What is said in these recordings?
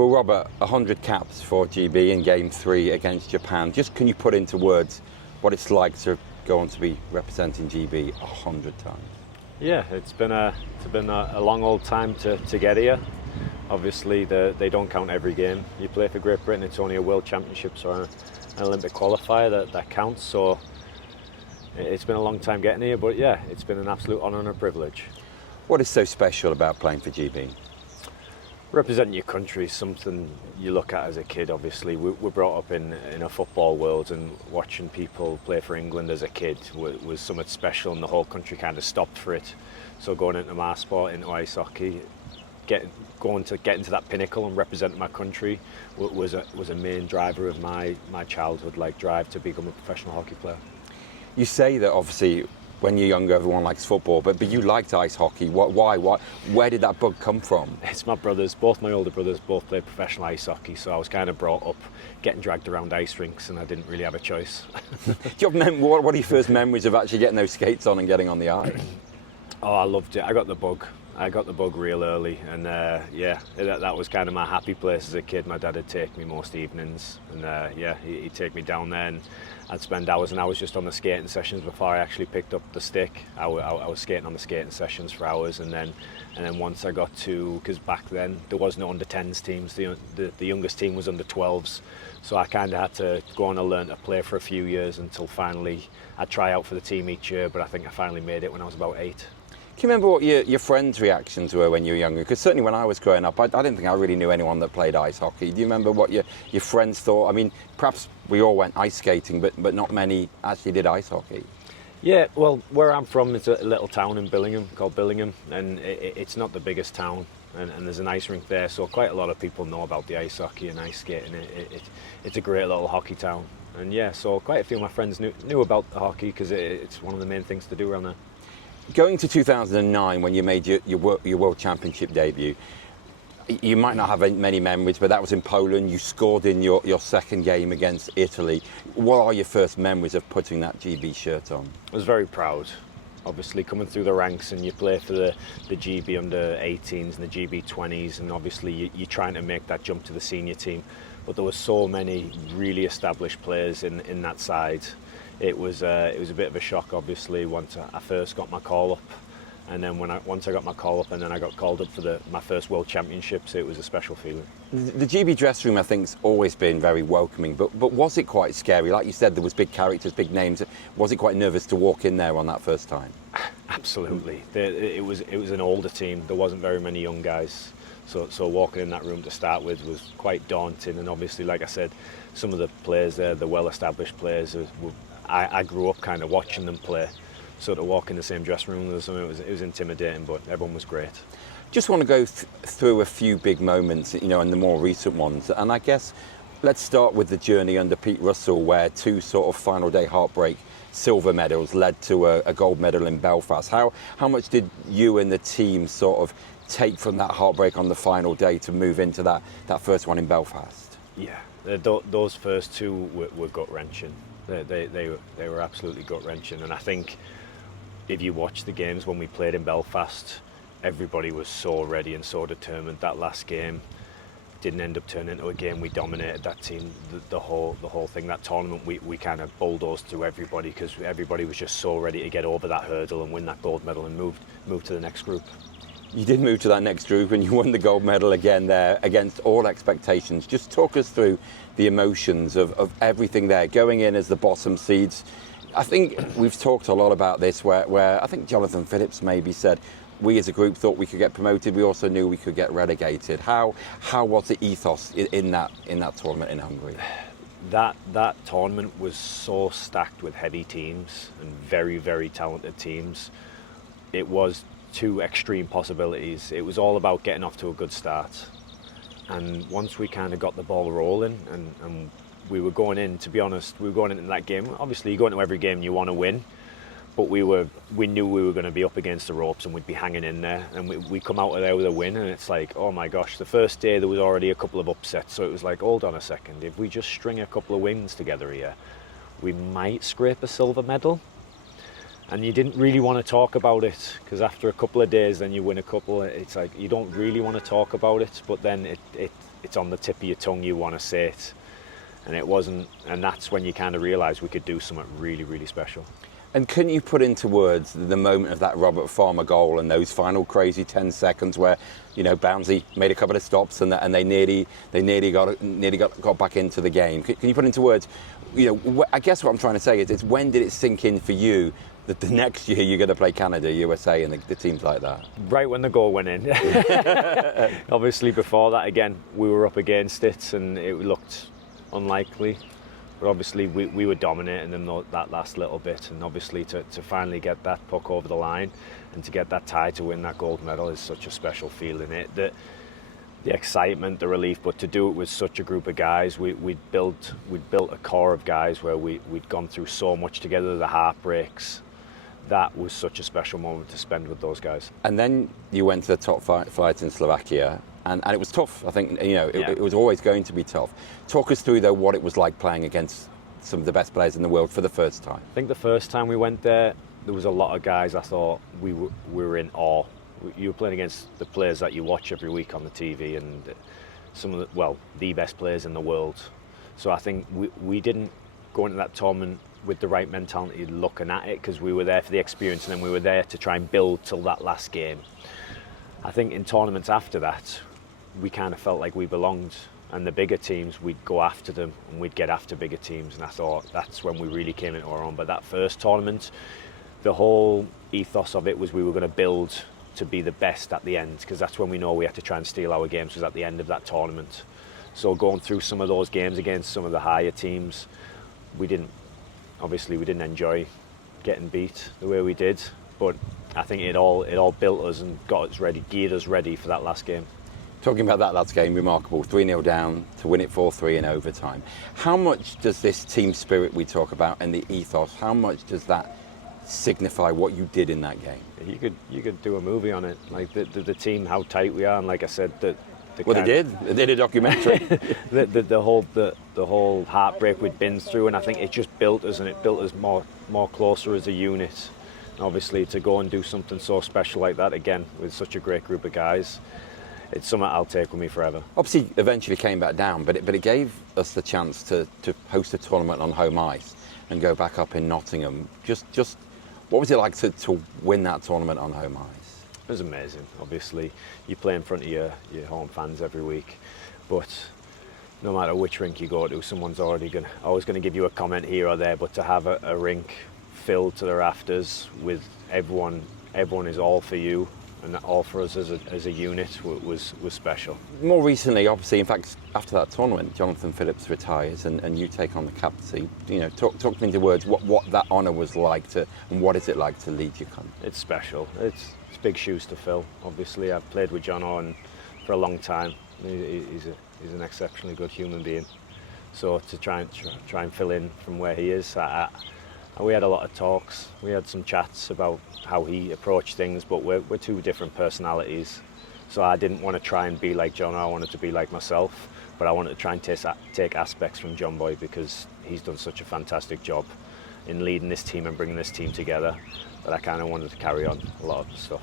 Well, Robert, 100 caps for GB in Game 3 against Japan. Just can you put into words what it's like to go on to be representing GB 100 times? Yeah, it's been a long old time to get here. Obviously, they don't count every game you play for Great Britain. It's only a World Championships or an Olympic qualifier that counts. So it's been a long time getting here, but yeah, it's been an absolute honour and a privilege. What is so special about playing for GB? Representing your country is something you look at as a kid. Obviously, we're brought up in a football world, and watching people play for England as a kid was something special, and the whole country kind of stopped for it. So going into my sport, into ice hockey, getting to that pinnacle and representing my country was a main driver of my childhood, like drive to become a professional hockey player. You say that obviously when you're younger everyone likes football, but you liked ice hockey. Why? Where did that bug come from? It's my brothers, both my older brothers, both played professional ice hockey, so I was kind of brought up getting dragged around ice rinks, and I didn't really have a choice. Do you have what are your first memories of actually getting those skates on and getting on the ice? Oh, I loved it. I got the bug real early, and that was kind of my happy place as a kid. My dad would take me most evenings, and he'd take me down there, and I'd spend hours and hours just on the skating sessions before I actually picked up the stick. I was skating on the skating sessions for hours, and then once I got to, because back then there was no under-10s teams, the youngest team was under-12s, so I kind of had to go on and learn to play for a few years until finally I'd try out for the team each year, but I think I finally made it when I was about 8. Can you remember what your friends' reactions were when you were younger? Because certainly when I was growing up, I didn't think I really knew anyone that played ice hockey. Do you remember what your friends thought? I mean, perhaps we all went ice skating, but not many actually did ice hockey. Yeah, well, where I'm from, it's a little town in Billingham called Billingham, and it's not the biggest town, and there's an ice rink there, so quite a lot of people know about the ice hockey and ice skating. It's a great little hockey town, and yeah, so quite a few of my friends knew about the hockey because it's one of the main things to do around there. Going to 2009, when you made your World Championship debut, you might not have many memories, but that was in Poland. You scored in your second game against Italy. What are your first memories of putting that GB shirt on? I was very proud. Obviously, coming through the ranks, and you play for the GB under-18s and the GB 20s, and obviously you're trying to make that jump to the senior team. But there were so many really established players in that side. It was a bit of a shock, obviously, once I first got my call up, and then once I got my call up, and then I got called up for my first World Championships. It was a special feeling. The GB dressing room, I think, has always been very welcoming, but was it quite scary? Like you said, there was big characters, big names. Was it quite nervous to walk in there on that first time? Absolutely. It was an older team. There wasn't very many young guys. So walking in that room to start with was quite daunting, and obviously, like I said, some of the players there, the well-established players, I grew up kind of watching them play, so to walk in the same dressing room with them, it was intimidating, but everyone was great. Just want to go through a few big moments, and the more recent ones, and I guess let's start with the journey under Pete Russell, where 2 sort of final day heartbreak silver medals led to a gold medal in Belfast. How much did you and the team sort of take from that heartbreak on the final day to move into that first one in Belfast? Yeah, those first 2 were gut-wrenching. They were absolutely gut-wrenching, and I think if you watch the games when we played in Belfast, everybody was so ready and so determined. That last game didn't end up turning into a game. We dominated that team, the whole thing. That tournament, we kind of bulldozed through everybody because everybody was just so ready to get over that hurdle and win that gold medal and move to the next group. You did move to that next group and you won the gold medal again there against all expectations. Just talk us through the emotions of everything there, going in as the bottom seeds. I think we've talked a lot about this where I think Jonathan Phillips maybe said, we as a group thought we could get promoted, we also knew we could get relegated. How was the ethos in that tournament in Hungary? That tournament was so stacked with heavy teams and very, very talented teams. It was 2 extreme possibilities. It was all about getting off to a good start, and once we kind of got the ball rolling and we were going in, to be honest, we were going into that game, obviously you go into every game you want to win, but we knew we were going to be up against the ropes and we'd be hanging in there, and we come out of there with a win, and it's like, oh my gosh, the first day there was already a couple of upsets, so it was like, hold on a second, if we just string a couple of wins together here, we might scrape a silver medal. And you didn't really want to talk about it, because after a couple of days then you win a couple, it's like you don't really want to talk about it, but then it it's on the tip of your tongue, you want to say it. And it wasn't, and that's when you kind of realise we could do something really, really special. And can you put into words the moment of that Robert Farmer goal and those final crazy 10 seconds where, you know, Bouncy made a couple of stops and they nearly got back into the game? Can you put into words, you know, I guess what I'm trying to say is, it's when did it sink in for you that the next year you're going to play Canada, USA, and the teams like that? Right when the goal went in. Obviously, before that, again, we were up against it and it looked unlikely. But obviously we were dominating them that last little bit, and obviously to finally get that puck over the line and to get that tie to win that gold medal is such a special feeling. The excitement, the relief, but to do it with such a group of guys, we'd built a core of guys where we'd gone through so much together, the heartbreaks. That was such a special moment to spend with those guys. And then you went to the top flight in Slovakia. And it was tough. I think, you know, it was always going to be tough. Talk us through, though, what it was like playing against some of the best players in the world for the first time. I think the first time we went there was a lot of guys I thought we were in awe. You were playing against the players that you watch every week on the TV, and some of the best players in the world. So I think we didn't go into that tournament with the right mentality looking at it, because we were there for the experience and then we were there to try and build till that last game. I think in tournaments after that, we kind of felt like we belonged, and the bigger teams, we'd go after them and we'd get after bigger teams, and I thought that's when we really came into our own. But that first tournament, the whole ethos of it was we were going to build to be the best at the end, because that's when we know we had to try and steal our games, was at the end of that tournament. So going through some of those games against some of the higher teams, we didn't enjoy getting beat the way we did, but I think it all built us and got us ready, geared us ready for that last game. Talking about that last game, remarkable, 3-0 down to win it 4-3 in overtime. How much does this team spirit we talk about and the ethos, how much does that signify what you did in that game? You could do a movie on it, like the team, how tight we are, and like I said, they did a documentary. the whole heartbreak we'd been through, and I think it just built us, and it built us more closer as a unit. And obviously, to go and do something so special like that again with such a great group of guys, it's something I'll take with me forever. Obviously, eventually came back down, but it gave us the chance to host a tournament on home ice and go back up in Nottingham. Just what was it like to win that tournament on home ice? It was amazing. Obviously, you play in front of your home fans every week, but no matter which rink you go to, someone's always going to give you a comment here or there. But to have a rink filled to the rafters with everyone is all for you and all for us as a unit was special. More recently, obviously, in fact, after that tournament, Jonathan Phillips retires and you take on the captaincy. You know, talk me into words what that honour was like and what is it like to lead your country? It's special. It's big shoes to fill. Obviously, I've played with John for a long time. He's an exceptionally good human being. So to try and fill in from where he is, we had a lot of talks. We had some chats about how he approached things, but we're two different personalities. So I didn't want to try and be like John. I wanted to be like myself, but I wanted to try and take aspects from John Boy, because he's done such a fantastic job in leading this team and bringing this team together, that I kind of wanted to carry on a lot of stuff.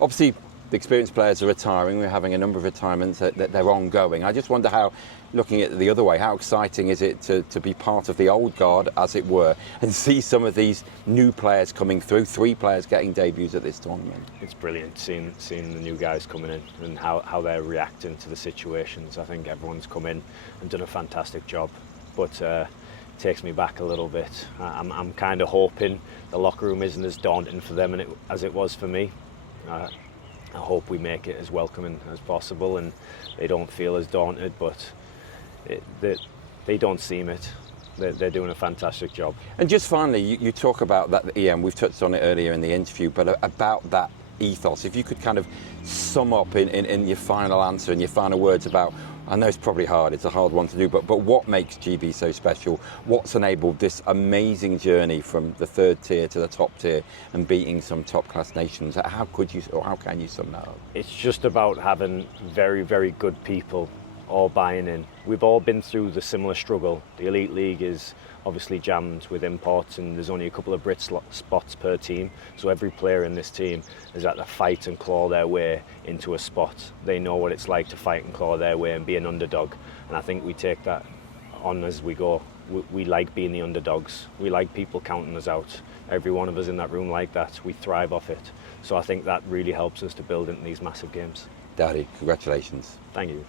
Obviously, the experienced players are retiring. We're having a number of retirements that they're ongoing. I just wonder how, looking at it the other way, how exciting is it to be part of the old guard, as it were, and see some of these new players coming through, 3 players getting debuts at this tournament? It's brilliant seeing the new guys coming in and how they're reacting to the situations. I think everyone's come in and done a fantastic job, but it takes me back a little bit. I'm kind of hoping the locker room isn't as daunting for them as it was for me. I hope we make it as welcoming as possible and they don't feel as daunted, but they don't seem it. They're doing a fantastic job. And just finally, you talk about that, Ian, we've touched on it earlier in the interview, but about that ethos, if you could kind of sum up in your final answer and your final words about, I know it's probably hard, it's a hard one to do, but what makes GB so special? What's enabled this amazing journey from the 3rd tier to the top tier and beating some top class nations? How can you sum that up? It's just about having very, very good people all buying in. We've all been through the similar struggle. The Elite League is obviously jammed with imports, and there's only a couple of Brit spots per team, so every player in this team has had to fight and claw their way into a spot. They know what it's like to fight and claw their way and be an underdog, and I think we take that on as we go. We like being the underdogs. We like people counting us out. Every one of us in that room like that. We thrive off it. So I think that really helps us to build into these massive games. Dowdy, congratulations. Thank you.